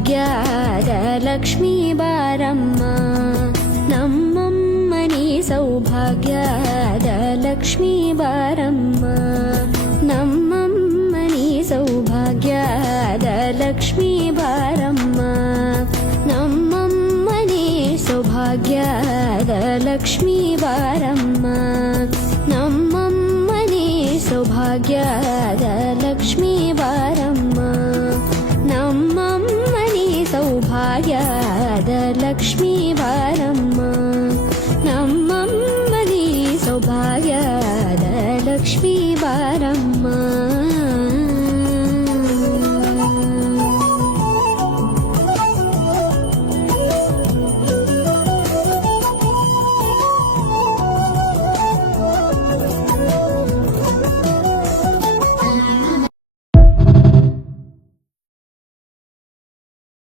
ಸೌಭಾಗ್ಯದ Lakshmi Baramma ನಮ್ಮಮ್ಮನಿ ಸೌಭಾಗ್ಯದ Lakshmi Baramma ನಮ್ಮಮ್ಮನಿ ಸೌಭಾಗ್ಯದ Lakshmi Baramma ನಮ್ಮಮ್ಮನಿ ಸೌಭಾಗ್ಯದ Lakshmi Baramma ನಮ್ಮಮ್ಮನಿ ಸೌಭಾಗ್ಯದ Lakshmi Baramma ನಮ್ಮಮ್ಮನಿ ಸೌಭಾಗ್ಯದ Lakshmi Baramma